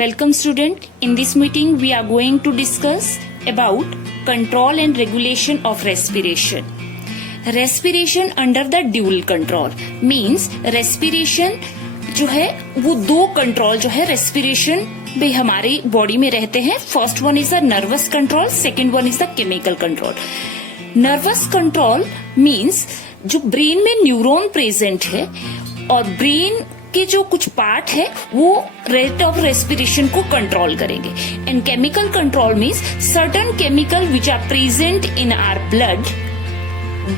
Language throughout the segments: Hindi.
Welcome student. In this meeting we are going to discuss about control and regulation of respiration. Respiration under the dual control means respiration जो है वो दो कंट्रोल जो है रेस्पिरेशन भी हमारी बॉडी में रहते हैं. First one is the nervous control, second one is the chemical control. Nervous control means जो ब्रेन में न्यूरॉन प्रेजेंट है और ब्रेन के जो कुछ पार्ट है वो रेट ऑफ रेस्पिरेशन को कंट्रोल करेंगे. And chemical control means certain chemical which are present in our blood.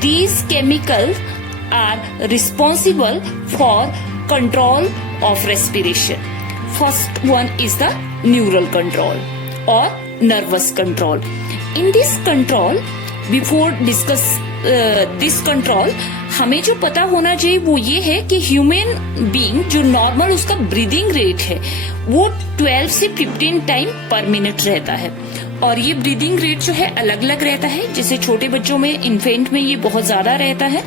These chemical are responsible for control of respiration. First one is the neural control और nervous control. In this control before discuss this control हमें जो पता होना चाहिए वो ये है कि ह्यूमन बीइंग जो नॉर्मल उसका ब्रीदिंग रेट है वो 12 से 15 टाइम पर मिनट रहता है. और ये ब्रीदिंग रेट जो है अलग अलग रहता है. जैसे छोटे बच्चों में, इन्फेंट में ये बहुत ज्यादा रहता है.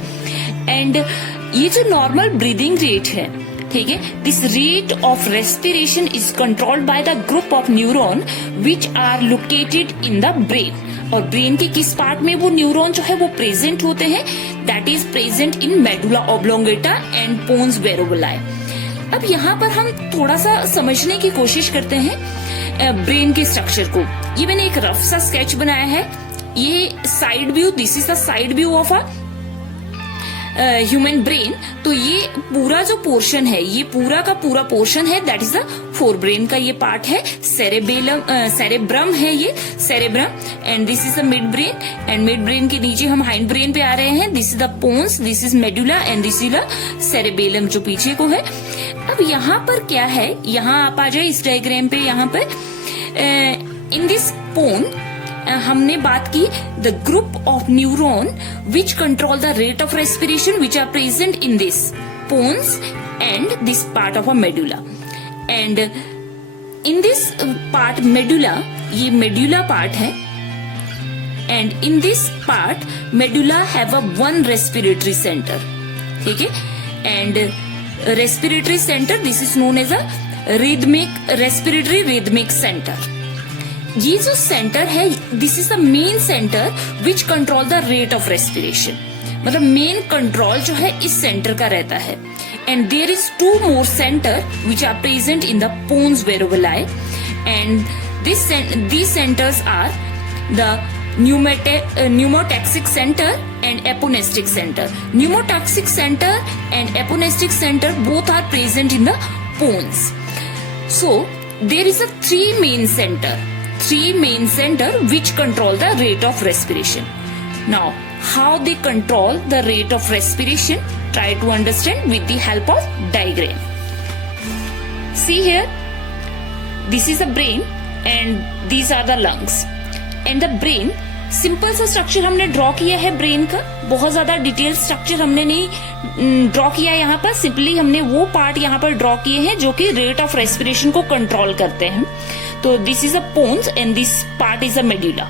एंड ये जो नॉर्मल ब्रीदिंग रेट है, ठीक है, this rate of respiration is controlled by the group of neuron which are located in the brain. और ब्रेन के किस पार्ट में वो न्यूरॉन जो है वो प्रेजेंट होते हैं? That is present in medulla oblongata and pons वेरोबुलाई. अब यहाँ पर हम थोड़ा सा समझने की कोशिश करते हैं ब्रेन के स्ट्रक्चर को. ये मैंने एक रफ सा स्केच बनाया है. ये side view, this is the side view of a human brain. तो ये पूरा जो पोर्शन है, ये पूरा का पूरा पोर्शन है, that is the fore brain का ये पार्ट है. सेरेब्रम है ये, cerebrum. And this is the mid brain. एंड मिड ब्रेन के नीचे हम हाइंड ब्रेन पे आ रहे हैं. This is the pons, this is medulla and this is the cerebellum जो पीछे को है. अब यहाँ पर क्या है, यहाँ आप आ जाए इस डायग्राम पे. यहाँ पर इन दिस पोन हमने बात की the group of neuron which control the rate of respiration which are present in this pons and this part of a medulla. And in this part medulla, ये मेडुला पार्ट है. And in this part medulla have a one respiratory centre, ठीक है. And respiratory centre, this is known as a rhythmic respiratory rhythmic centre. ये जो सेंटर है, this is the main centre which control the rate of respiration. मतलब मेन कंट्रोल जो है इस सेंटर का रहता है. And there is two more centre which are present in the pons वेरोबुलाई. And these centers are the pneumotaxic center and aponestic center. Pneumotaxic center and aponestic center both are present in the pones. So there is a three main center which control the rate of respiration. Now how they control the rate of respiration, try to understand with the help of diagram. See here, this is the brain and these are the lungs. And the brain, simple सा स्ट्रक्चर हमने ड्रॉ किया है ब्रेन का. बहुत ज्यादा डिटेल स्ट्रक्चर हमने नहीं ड्रॉ किया है यहाँ पर. सिंपली हमने वो पार्ट यहाँ पर ड्रॉ किए हैं जो कि रेट ऑफ रेस्पिरेशन को कंट्रोल करते हैं. तो this is a pons and this part is a medulla.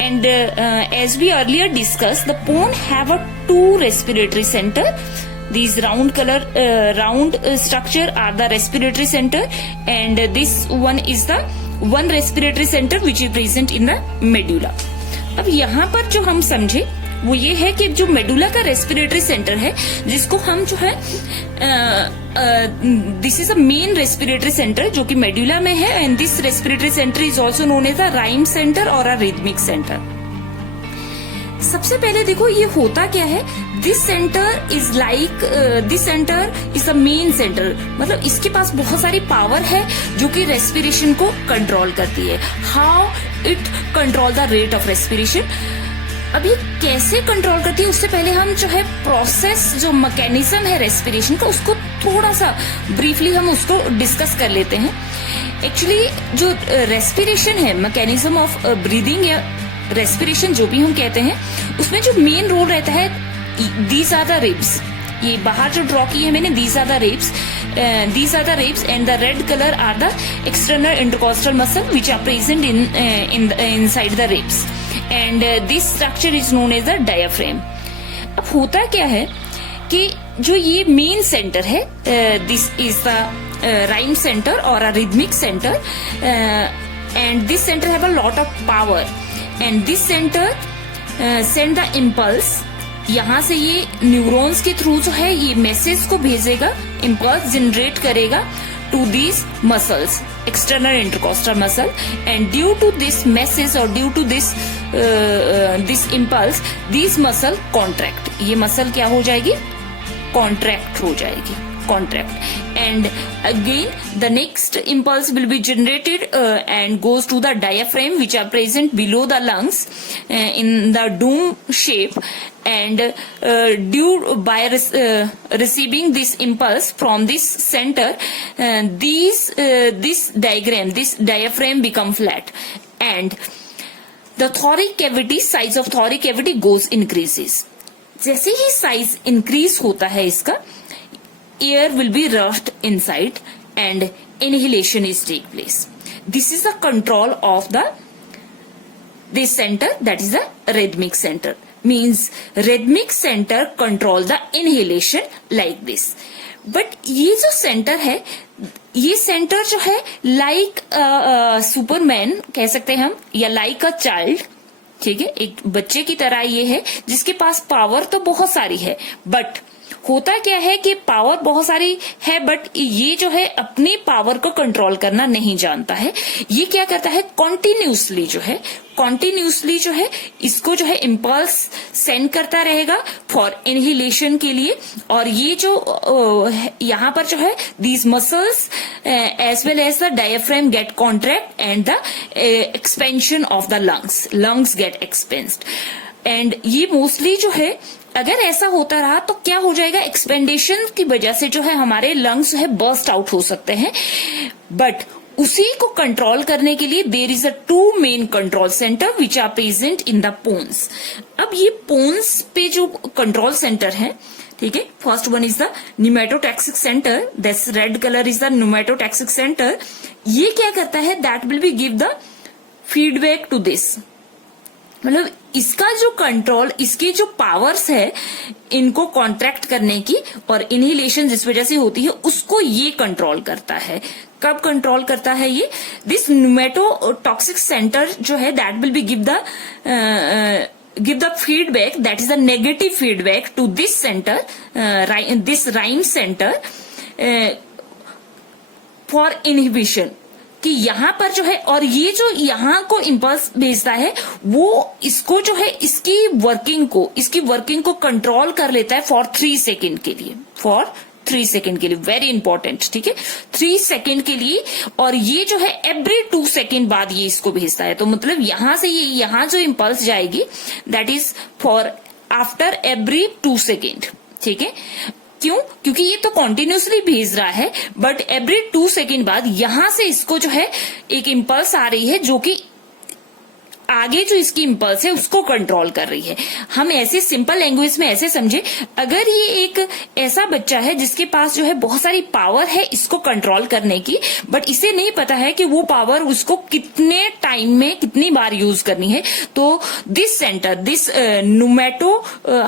And as we earlier discuss, the pons have a two respiratory centre. These round structure are the respiratory center, and this one is the one respiratory center which is present in the medulla. अब यहाँ पर जो हम समझे वो ये है कि जो मेडुला का रेस्पिरेटरी सेंटर है, जिसको हम जो है this is a main respiratory centre जो कि मेडुला में है. And this respiratory centre is also known as a rhyme centre और अ रिदमिक सेंटर. सबसे पहले देखो ये होता क्या है. This centre is the main centre. मतलब इसके पास बहुत सारी पावर है जो कि रेस्पिरेशन को कंट्रोल करती है. How it control the rate of respiration. अब ये कैसे कंट्रोल करती है, उससे पहले हम जो है प्रोसेस, जो मैकेनिज्म है रेस्पिरेशन का, उसको थोड़ा सा ब्रीफली हम उसको डिस्कस कर लेते हैं. एक्चुअली जो रेस्पिरेशन है, मैकेनिज्म ऑफ ब्रीदिंग या रेस्पिरेशन जो भी हम कहते हैं, उसमें जो मेन रोल रहता है, दीज आर द रिब्स. ये बाहर जो ड्रॉ की है मैंने, these are the ribs and the red colour are the external intercostal muscle which are present inside the ribs. And this structure is known as the diaphragm. अब होता क्या है कि जो ये मेन सेंटर है, this is the rhyme center or a rhythmic center, and this center have a lot of power, and this center send the impulse. यहाँ से ये न्यूरॉन्स के थ्रू जो है ये मैसेज को भेजेगा, इम्पल्स जनरेट करेगा to these muscles, external intercostal muscle, and due to this message or due to this impulse, these muscle contract. ये muscle क्या हो जाएगी? Contract हो जाएगी. Contract, and again the next impulse will be generated and goes to the diaphragm, which are present below the lungs in the dome shape, and due by receiving this impulse from this center, this diaphragm become flat, and the thoracic cavity, size of thoracic cavity goes increases. जैसे ही size increase होता है इसका, air will be rushed inside and inhalation is take place. This is the control of this center, that is the rhythmic center. Means rhythmic center control the inhalation like this. But ये जो center है, ये center जो है like सुपरमैन कह सकते हैं हम, या like a child, ठीक है, एक बच्चे की तरह ये है जिसके पास पावर तो बहुत सारी है, बट होता क्या है कि पावर बहुत सारी है बट ये जो है अपनी पावर को कंट्रोल करना नहीं जानता है. ये क्या करता है, कॉन्टिन्यूसली जो है इसको जो है इम्पल्स सेंड करता रहेगा फॉर इनहिलेशन के लिए. और ये जो यहाँ पर जो है these muscles as well as the diaphragm get contract and the expansion of the lungs get expanded. And ये मोस्टली जो है अगर ऐसा होता रहा तो क्या हो जाएगा, एक्सपेंडेशन की वजह से जो है हमारे लंग्स जो है बर्स्ट आउट हो सकते हैं. बट उसी को कंट्रोल करने के लिए there is a two main control centre which are present in the pons. अब ये पोन्स पे जो कंट्रोल सेंटर है, ठीक है, first one is the pneumotaxic centre, that's red colour is the pneumotaxic centre. ये क्या करता है, that will be give the feedback to this. मतलब इसका जो कंट्रोल, इसकी जो पावर्स है इनको कॉन्ट्रैक्ट करने की और इनहिलेशन जिस वजह से होती है उसको ये कंट्रोल करता है. कब कंट्रोल करता है ये, दिस न्यूमेटोटॉक्सिक सेंटर जो है that will be give the feedback, that is the negative feedback to this center, this rhyme center for inhibition. कि यहाँ पर जो है, और ये जो यहाँ को इम्पल्स भेजता है वो इसको जो है इसकी वर्किंग को कंट्रोल कर लेता है फॉर 3 सेकेंड के लिए, वेरी इंपॉर्टेंट, ठीक है, 3 सेकेंड के लिए. और ये जो है एवरी 2 सेकेंड बाद ये इसको भेजता है. तो मतलब यहां से ये यहाँ जो इम्पल्स जाएगी that is for after every 2 second, ठीक है. क्यों, क्योंकि ये तो कॉन्टिन्यूसली भेज रहा है बट एवरी 2 सेकेंड बाद यहां से इसको जो है एक इम्पल्स आ रही है जो कि आगे जो इसकी इम्पल्स है उसको कंट्रोल कर रही है. हम ऐसे सिंपल लैंग्वेज में ऐसे समझे, अगर ये एक ऐसा बच्चा है जिसके पास जो है बहुत सारी पावर है इसको कंट्रोल करने की, बट इसे नहीं पता है कि वो पावर उसको कितने टाइम में कितनी बार यूज करनी है, तो दिस सेंटर, दिस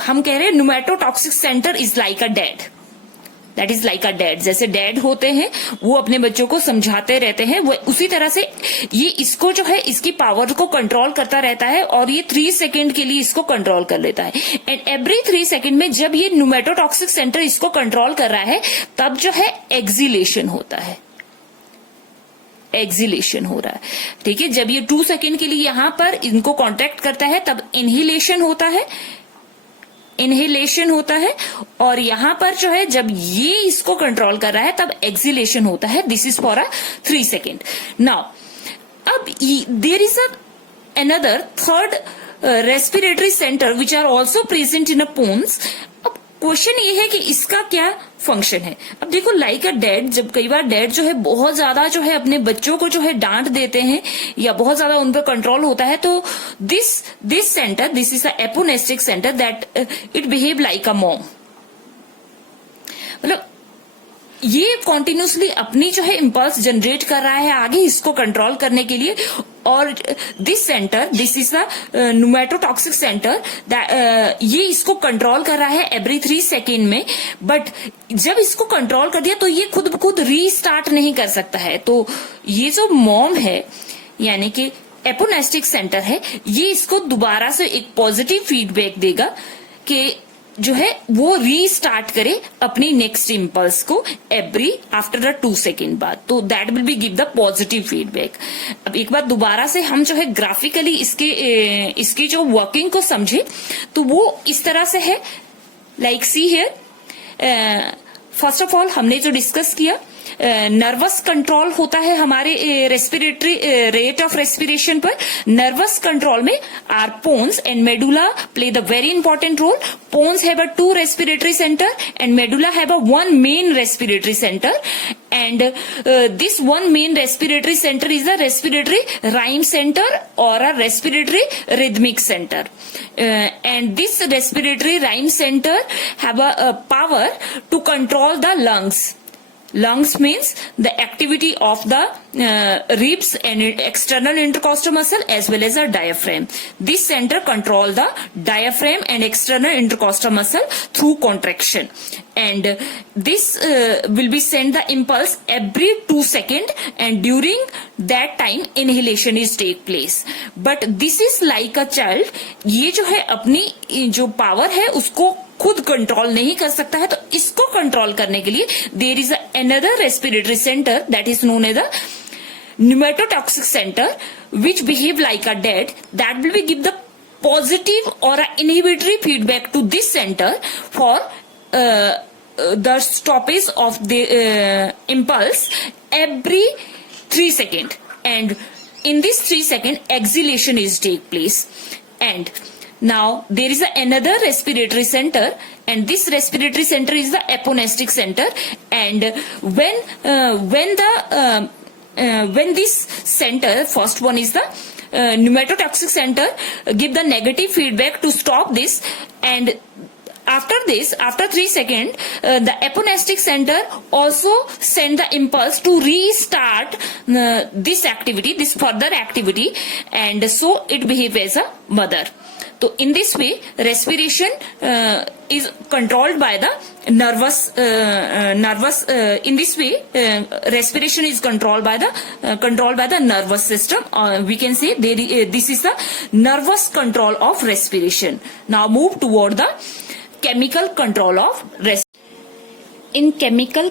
हम कह रहे हैं pneumotaxic centre is like a dad. That is like a dad. जैसे डैड होते हैं वो अपने बच्चों को समझाते रहते हैं, वो उसी तरह से ये इसको जो है इसकी पावर को कंट्रोल करता रहता है और ये 3 सेकेंड के लिए इसको कंट्रोल कर लेता है. एंड एवरी 3 सेकेंड में जब ये न्यूमेटोटॉक्सिक सेंटर इसको कंट्रोल कर रहा है तब जो है एक्सिलेशन होता है, एक्सिलेशन हो रहा है, ठीक है. जब ये 2 सेकेंड के लिए यहां पर इनको कॉन्ट्रैक्ट करता है तब इनहिलेशन होता है, और यहां पर जो है जब ये इसको कंट्रोल कर रहा है तब एक्सिलेशन होता है. This is for a 3 second. Now अब there is another third respiratory centre which are also present in a pons. अब क्वेश्चन ये है कि इसका क्या फंक्शन है. अब देखो, लाइक अ डैड, जब कई बार डैड जो है बहुत ज्यादा जो है अपने बच्चों को जो है डांट देते हैं या बहुत ज्यादा उन पर कंट्रोल होता है, तो this centre, this is a apneustic centre that it behave like a mom. मतलब ये कॉन्टिन्यूसली अपनी जो है इम्पल्स जनरेट कर रहा है आगे इसको कंट्रोल करने के लिए, और this centre, this is the pneumotaxic centre, ये इसको कंट्रोल कर रहा है एवरी 3 सेकेंड में, बट जब इसको कंट्रोल कर दिया तो ये खुद ब खुद रीस्टार्ट नहीं कर सकता है। तो ये जो मॉम है यानी कि एपोनेस्टिक सेंटर है, ये इसको दोबारा से एक पॉजिटिव फीडबैक देगा कि जो है वो रीस्टार्ट करे अपनी नेक्स्ट इम्पल्स को एवरी आफ्टर द 2 सेकेंड बाद। तो that will be give the positive feedback. अब एक बार दोबारा से हम जो है ग्राफिकली इसकी जो वर्किंग को समझे तो वो इस तरह से है, like see here. First of all हमने जो डिस्कस किया, नर्वस कंट्रोल होता है हमारे रेस्पिरेटरी रेट ऑफ रेस्पिरेशन पर। नर्वस कंट्रोल में are pons and medulla play the very important role. Pons have a 2 respiratory centre and medulla have a 1 main respiratory centre, and this one main respiratory center is the respiratory rhyme center or a respiratory rhythmic center, and this respiratory rhyme center have a power to control the lungs. Lungs means the activity of the ribs and external intercostal muscle as well as the diaphragm. This center control the diaphragm and external intercostal muscle through contraction, and this will be send the impulse every 2 seconds, and during that time inhalation is take place. But this is like a child, ये जो है अपनी जो पावर है उसको खुद कंट्रोल नहीं कर सकता है, तो इसको कंट्रोल करने के लिए there is another respiratory centre that is known as the pneumotaxic centre which behave like a dead, that will be give the positive or inhibitory feedback to this centre for the stoppage of the impulse every 3 seconds, and in this 3 seconds exhalation is take place. And now there is another respiratory center, and this respiratory center is the aponestic center, and when this center, first one is the pneumatotoxic center, give the negative feedback to stop this, and after this, after 3 seconds, the aponestic center also send the impulse to restart this activity, this further activity, and so it behave as a mother. So in this way, respiration is controlled by the in this way, respiration is controlled by the nervous system. We can say this is the nervous control of respiration. Now move toward the chemical control of respiration. In chemical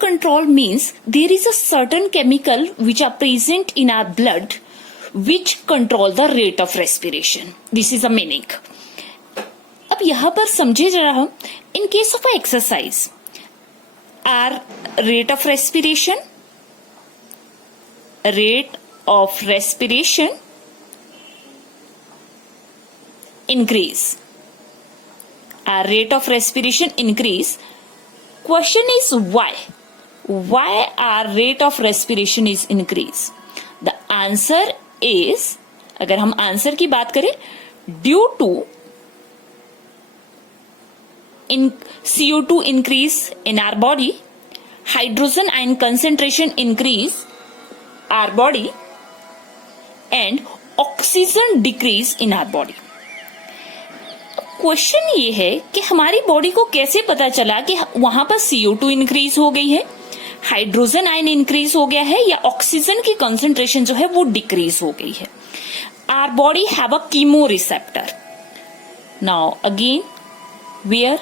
control means there is a certain chemical which are present in our blood which control the rate of respiration. This is the meaning. अब यहाँ पर समझे जरा हम, in case of exercise, our rate of respiration increase. Our rate of respiration increase. Question is why? Why our rate of respiration is increase? The answer is, अगर हम आंसर की बात करें, due to in CO2 increase in our body, hydrogen ion concentration increase our body, and oxygen decrease in our body. Question ये है कि हमारी बॉडी को कैसे पता चला कि वहां पर CO2 इंक्रीज हो गई है, हाइड्रोजन आयन इंक्रीज हो गया है, या ऑक्सीजन की कंसंट्रेशन जो है वो डिक्रीज हो गई है. Our body have a chemo receptor. Now again, where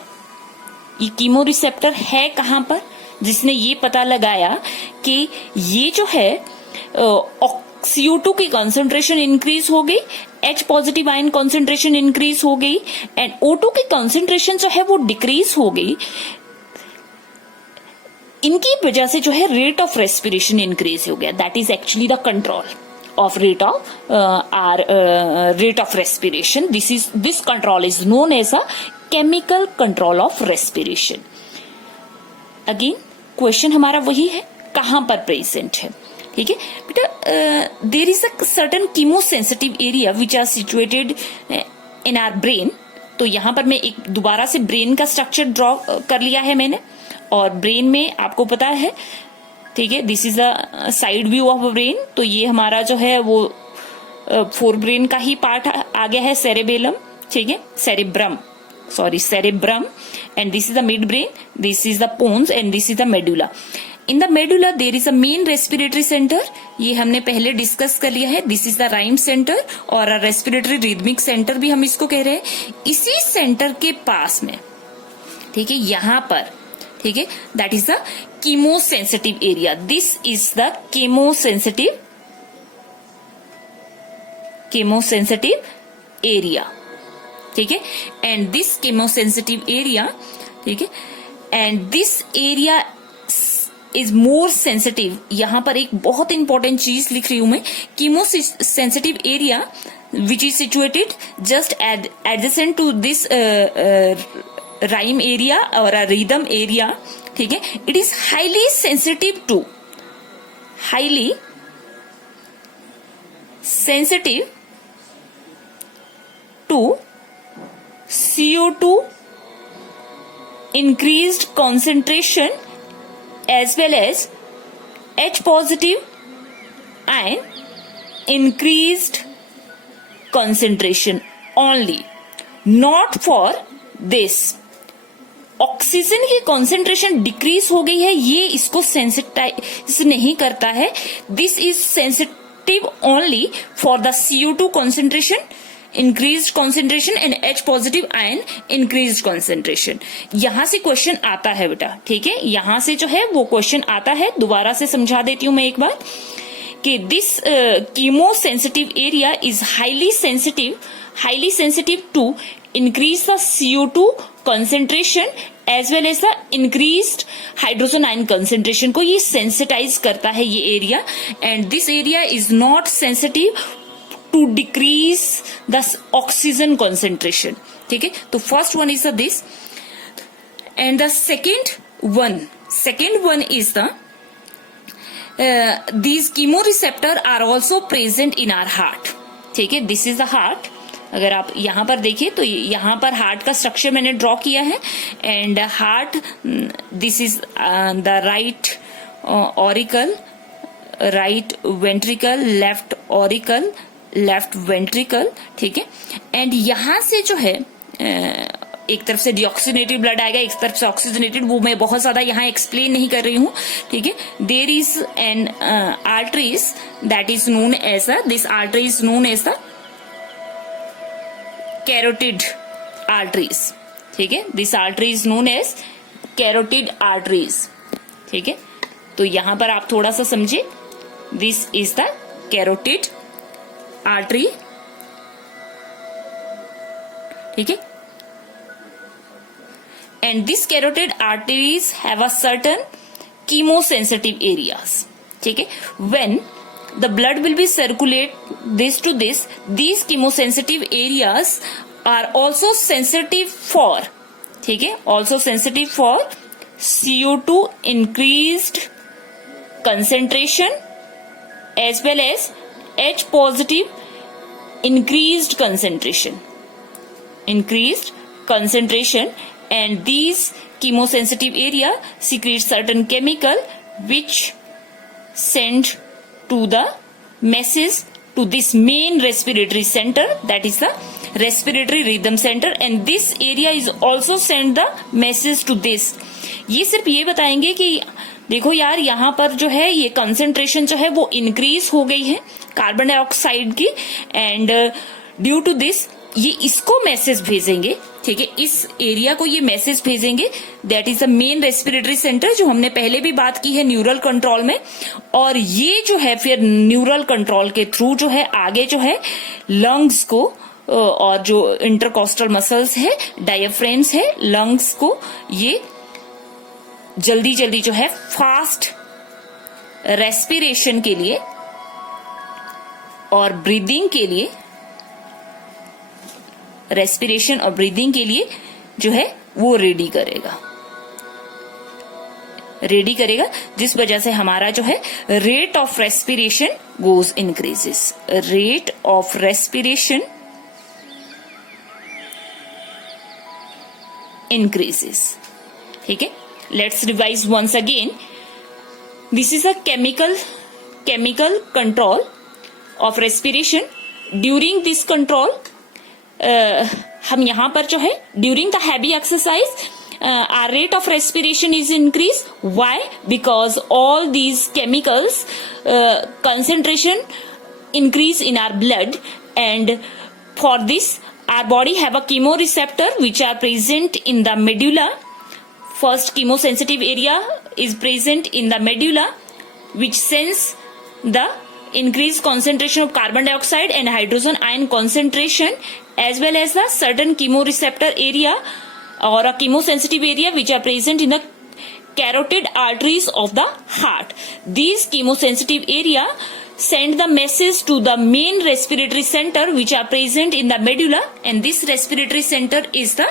ये कीमो रिसेप्टर है कहां पर, जिसने ये पता लगाया कि ये जो है CO2 की कंसंट्रेशन इंक्रीज हो गई, H positive ion concentration increase हो गई, एंड O2 की कंसंट्रेशन जो है वो डिक्रीज हो गई. इनकी वजह से जो है रेट ऑफ रेस्पिरेशन इंक्रीज हो गया. That is actually the control of rate of respiration. This control is known as a chemical control of respiration. Again, question हमारा वही है, कहां पर प्रेजेंट है. ठीक है बेटा, there is a certain chemosensitive area which are situated in our brain. तो यहां पर मैं एक दोबारा से ब्रेन का स्ट्रक्चर ड्रॉ कर लिया है मैंने, और ब्रेन में आपको पता है ठीक है, this is the side view of brain. तो ये हमारा जो है वो फोर ब्रेन का ही पार्ट आ गया है, सेरेबेलम, ठीक है, cerebrum, and this is the midbrain, this is the pons and this is the medulla. In the medulla there is a main respiratory center, ये हमने पहले डिस्कस कर लिया है. This is the rhyme center और रेस्पिरेटरी रिदमिक सेंटर भी हम इसको कह रहे हैं. इसी सेंटर के पास में, ठीक है, यहाँ पर, ठीक है, that is the chemosensitive area. This is the chemosensitive area, ठीक है. एंड दिस कीमोसेंसिटिव एरिया, ठीक है, and this area is more sensitive. यहां पर एक बहुत इंपॉर्टेंट चीज लिख रही हूं मैं, chemosensitive area which is situated just adjacent to this rhyme area और रिदम एरिया, ठीक है. It is highly sensitive to CO2 increased concentration as well as H positive and increased concentration only, not for this. Oxygen की कॉन्सेंट्रेशन डिक्रीज हो गई है, ये इसको सेंसिटाइज नहीं करता है. This is sensitive only for the CO2 concentration, increase concentration and H positive ion increase concentration. यहां से क्वेश्चन आता है बेटा, ठीक है, यहां से जो है वो क्वेश्चन आता है. दोबारा से समझा देती हूं मैं एक बार कि this chemosensitive area is highly sensitive to increase the CO2 concentration as well as the increased hydrogen ion concentration को ये sensitize करता है ये area. and this area is not sensitive to decrease the oxygen concentration, ठीक है. तो first one is this and the second one is the these chemoreceptor are also present in our heart, ठीक है. this is the heart. अगर आप यहाँ पर देखिए तो यहाँ पर हार्ट का स्ट्रक्चर मैंने ड्रॉ किया है. And heart, this is the right auricle, right ventricle, left auricle, left ventricle, ठीक है. एंड यहाँ से जो है एक तरफ से डिऑक्सीनेटेड ब्लड आएगा, एक तरफ से ऑक्सीजनेटेड, वो मैं बहुत ज्यादा यहाँ एक्सप्लेन नहीं कर रही हूँ, ठीक है. There is an arteries that is known as this artery is known as the carotid arteries, ठीक है. This artery is known as carotid arteries, ठीक है. तो यहां पर आप थोड़ा सा समझे, this is the carotid artery, ठीक है. And this carotid arteries have a certain chemosensitive areas, ठीक है. When the blood will be circulate this to this, these chemosensitive areas are also sensitive for, ठीक है, also sensitive for CO2 increased concentration as well as H positive increased concentration, and these chemosensitive area secrete certain chemical which send to the message to this main respiratory center, that is the respiratory rhythm center, and this area is also send the message to this. ये सिर्फ ये बताएंगे कि देखो यार यहाँ पर जो है ये कंसेंट्रेशन जो है वो इंक्रीज हो गई है कार्बन डाइऑक्साइड की, एंड ड्यू टू दिस ये इसको मैसेज भेजेंगे, ठीक है, इस एरिया को ये मैसेज भेजेंगे. That is the main respiratory centre, जो हमने पहले भी बात की है न्यूरल कंट्रोल में. और ये जो है फिर न्यूरल कंट्रोल के थ्रू जो है आगे जो है लंग्स को और जो इंटरकोस्टल मसल्स है, डायफ्रेम्स है, लंग्स को ये जल्दी जल्दी जो है फास्ट रेस्पिरेशन के लिए और ब्रीदिंग के लिए, रेस्पिरेशन और ब्रीदिंग के लिए जो है वो रेडी करेगा, जिस वजह से हमारा जो है rate of respiration goes increases, rate of respiration increases, ठीक है. Let's revise once again. This is a chemical control of respiration. During this control, हम यहाँ पर जो है during the heavy exercise, our rate of respiration is increased. Why? Because all these chemicals concentration increase in our blood, and for this our body have a chemoreceptor which are present in the medulla. First chemosensitive area is present in the medulla, which sense the increased concentration of carbon dioxide and hydrogen ion concentration, as well as the certain chemoreceptor area or a chemosensitive area which are present in the carotid arteries of the heart. These chemosensitive area send the message to the main respiratory center which are present in the medulla, and this respiratory center is the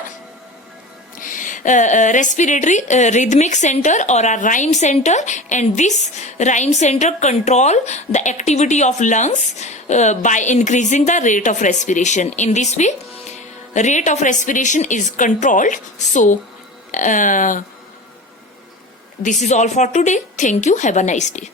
respiratory rhythmic center or a rhyme center, and this rhyme center control the activity of lungs by increasing the rate of respiration. In this way, rate of respiration is controlled. So this is all for today. Thank you. Have a nice day.